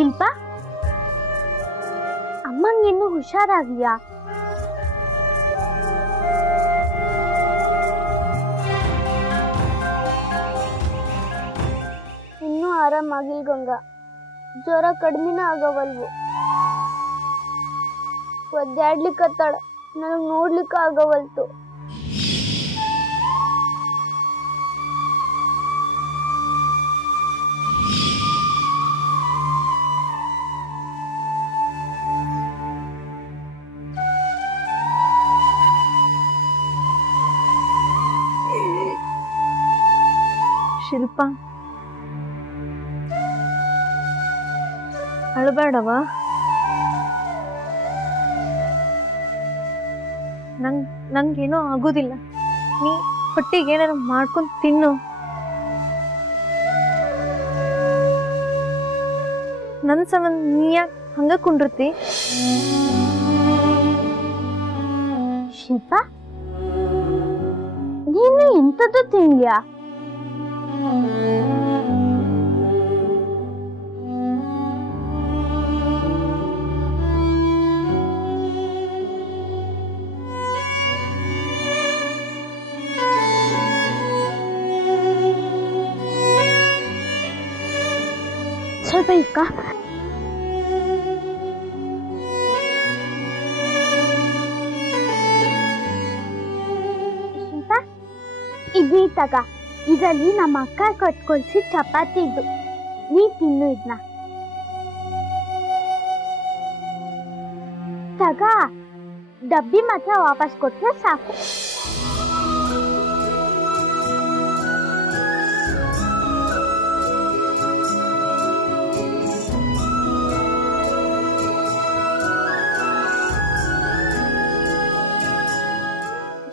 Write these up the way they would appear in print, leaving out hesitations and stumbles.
ಶಿಲ್ಪ, ಅಮ್ಮಂಗಿನ್ನೂ ಹುಷಾರಾಗಿಯಾ? ಇನ್ನೂ ಆರಾಮಾಗಿಲ್ ಗಂಗಾ. ಜ್ವರ ಕಡಿಮೆನೇ ಆಗವಲ್ವು. ಒದ್ದಾಡ್ಲಿಕ್ಕತ್ತಾಳ, ನನಗ್ ನೋಡ್ಲಿಕ್ಕ ಆಗವಲ್ತು. ಶಿಲ್ಪ, ಅಳಬೇಡವಾ. ನಂಗೇನೋ ಆಗೋದಿಲ್ಲ. ನೀ ಹೊಟ್ಟಿಗೆ ಏನಾರು ಮಾಡ್ಕೊಂಡು ತಿನ್ನು. ನನ್ನ ಸಂಬಂಧ ನೀ ಯಾಕೆ ಹಂಗ ಕುಂಡ್ರತಿ? ಶಿಲ್ಪ, ನೀನು ಎಂಥದ್ದು ತಿನ್ಲಿಯಾ? ಸ್ವಲ್ಪ ಇಕ್ಕ. ಶಿಲ್ಪ, ಇದ್ನಿ ತಗ. ಇದರಲ್ಲಿ ನಮ್ಮ ಅಕ್ಕ ಕಟ್ಕೊಳ್ಸಿ ಚಪಾತಿ ಇದ್ದು. ನೀ ತಿನ್ನು ಇದನ್ನ. ತಗ, ಡಬ್ಬಿ ಮಾತ್ರ ವಾಪಸ್ ಕೊಟ್ರೆ ಸಾಕು.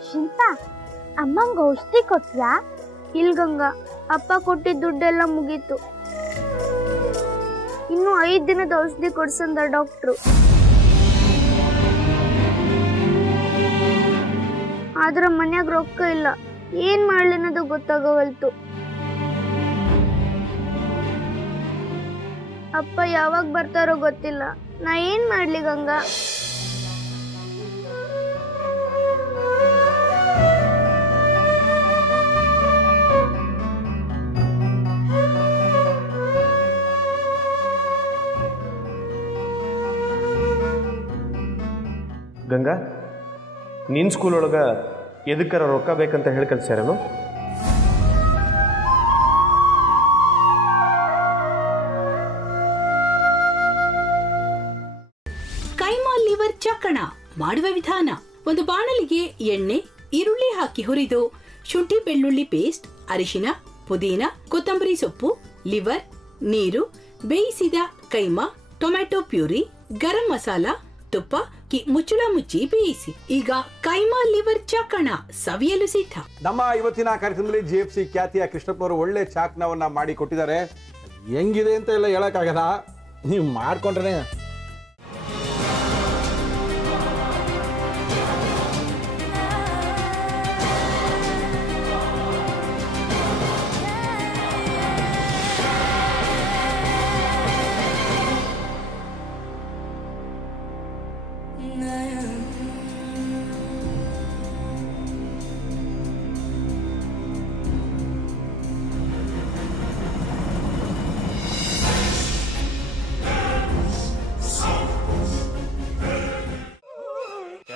ಶಿಲ್ಪ, ಅಮ್ಮಂಗ ಔಷಧಿ ಕೊಟ್ಯಾ? ಇಲ್ ಗಂಗಾ, ಅಪ್ಪ ಕೊಟ್ಟಿದ್ದ ದುಡ್ಡೆಲ್ಲ ಮುಗೀತು. ಇನ್ನು 5 ದಿನದ ಔಷಧಿ ಕೊಡ್ಸಂದ ಡಾಕ್ಟ್ರು. ಆದ್ರ ಮನ್ಯಾಗ ರೊಕ್ಕ ಇಲ್ಲ. ಏನ್ ಮಾಡ್ಲಿ ಅನ್ನೋದು ಗೊತ್ತಾಗವಲ್ತು. ಅಪ್ಪ ಯಾವಾಗ ಬರ್ತಾರೋ ಗೊತ್ತಿಲ್ಲ. ನಾ ಏನ್ ಮಾಡ್ಲಿ ಗಂಗಾ? ಗಂಗಾ, ನಿನ್ನ ಸ್ಕೂಲ್ ಒಳಗೆ ಎದಕ್ಕಾರ ರೊಕ್ಕ ಬೇಕಂತ ಹೇಳಿ ಕಳ್ಸ್ಯಾರೇನು? ಕೈಮಾ ಲಿವರ್ ಚಕ್ಕಣ ಮಾಡುವ ವಿಧಾನ: ಒಂದು ಬಾಣಲಿಗೆ ಎಣ್ಣೆ, ಈರುಳ್ಳಿ ಹಾಕಿ ಹುರಿದು ಶುಂಠಿ ಬೆಳ್ಳುಳ್ಳಿ ಪೇಸ್ಟ್, ಅರಿಶಿನ, ಪುದೀನ, ಕೊತ್ತಂಬರಿ ಸೊಪ್ಪು, ಲಿವರ್, ನೀರು, ಬೇಯಿಸಿದ ಕೈಮಾ, ಟೊಮ್ಯಾಟೊ ಪ್ಯೂರಿ, ಗರಂ ಮಸಾಲ, ತುಪ್ಪ ಮುಚ್ಚಳ ಮುಚ್ಚಿ ಬೇಯಿಸಿ. ಈಗ ಕೈಮಾ ಲಿವರ್ ಚಾಕಣ ಸವಿಯಲು ಸಿದ್ಧ. ನಮ್ಮ ಇವತ್ತಿನ ಕಾರ್ಯಕ್ರಮದಲ್ಲಿ GFC ಖ್ಯಾತಿಯ ಕೃಷ್ಣಪ್ಪನವರು ಒಳ್ಳೆ ಚಾಕ್ನವನ್ನ ಮಾಡಿ ಕೊಟ್ಟಿದ್ದಾರೆ. ಹೆಂಗಿದೆ ಅಂತ ಎಲ್ಲ ಹೇಳಕ್ಕಾಗಲ್ಲ, ನೀವು ಮಾಡ್ಕೊಂಡ್ರೆ.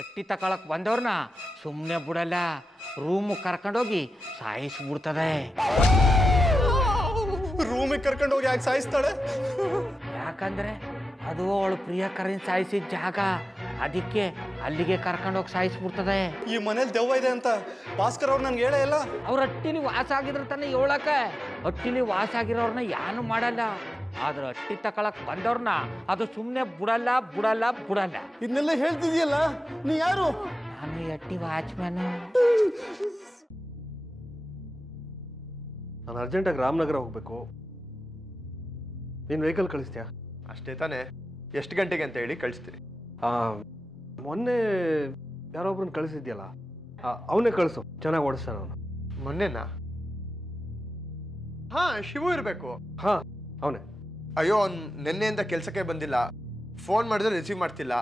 ಎಟ್ಟಿ ತಕೊಳಕ್ ಬಂದವ್ರನ್ನ ಸುಮ್ಮನೆ ಬಿಡಲ್ಲ, ರೂಮ್ ಕರ್ಕೊಂಡೋಗಿ ಸಾಯಿಸ್ಬಿಡ್ತದೆ. ರೂಮಿಗೆ ಕರ್ಕೊಂಡೋಗಿ ಯಾಕೆ ಸಾಯಿಸ್ತಾಳೆ? ಯಾಕಂದ್ರೆ ಅದು ಅವಳು ಪ್ರಿಯಕರನ್ ಸಾಯಿಸಿದ ಜಾಗ, ಅದಕ್ಕೆ ಅಲ್ಲಿಗೆ ಕರ್ಕೊಂಡೋಗಿ ಸಾಯಿಸ್ಬಿಡ್ತದೆ. ಈ ಮನೇಲಿ ದೆವ್ವ ಇದೆ ಅಂತ ಭಾಸ್ಕರ್ ಅವ್ರು ನನ್ಗೆ ಹೇಳೇ ಇಲ್ಲ. ಅವ್ರ ಹಟ್ಟಿಲಿ ವಾಸ ಆಗಿದ್ರ ತಾನೆ ಹೇಳಕ. ಹಟ್ಟಿಲಿ ವಾಸ ಆಗಿರೋರ್ನ ಯಾನು ಮಾಡಲ್ಲ, ಆದ್ರೆ ಹಟ್ಟಿ ತಕೊಳಕ್ ಬಂದವ್ರನ್ನ ಅದು ಸುಮ್ಮನೆ ಬಿಡಲ್ಲ ಬಿಡಲ್ಲ ಬಿಡಲ್ಲ. ಇದನ್ನೆಲ್ಲ ಹೇಳ್ತಿದ್ಯಲ್ಲ, ನೀ ಯಾರು? ನಾನು ಹಟ್ಟಿ ವಾಚ್ಮ್ಯಾನು. ನಾನು ಅರ್ಜೆಂಟಾಗಿ ರಾಮನಗರ ಹೋಗ್ಬೇಕು. ನೀನು ವೆಹಿಕಲ್ ಕಳಿಸ್ತೀಯಾ? ಅಷ್ಟೇ ತಾನೆ. ಎಷ್ಟು ಗಂಟೆಗೆ ಅಂತ ಹೇಳಿ ಕಳಿಸ್ತೀನಿ. ಮೊನ್ನೆ ಯಾರೊಬ್ರನ್ನ ಕಳಿಸಿದ್ಯಲ್ಲ, ಅವನೇ ಕಳಿಸು, ಚೆನ್ನಾಗಿ ಓಡಿಸ್ತಾನ ಅವನು. ಮೊನ್ನೆನಾ? ಹಾ, ಶಿವು ಇರಬೇಕು. ಹಾ, ಅವನೇ. ಅಯ್ಯೋ ಅವ್ನು ನಿನ್ನೆಯಿಂದ ಕೆಲಸಕ್ಕೆ ಬಂದಿಲ್ಲ. ಫೋನ್ ಮಾಡಿದ್ರೆ ರಿಸೀವ್ ಮಾಡ್ತಿಲ್ಲ.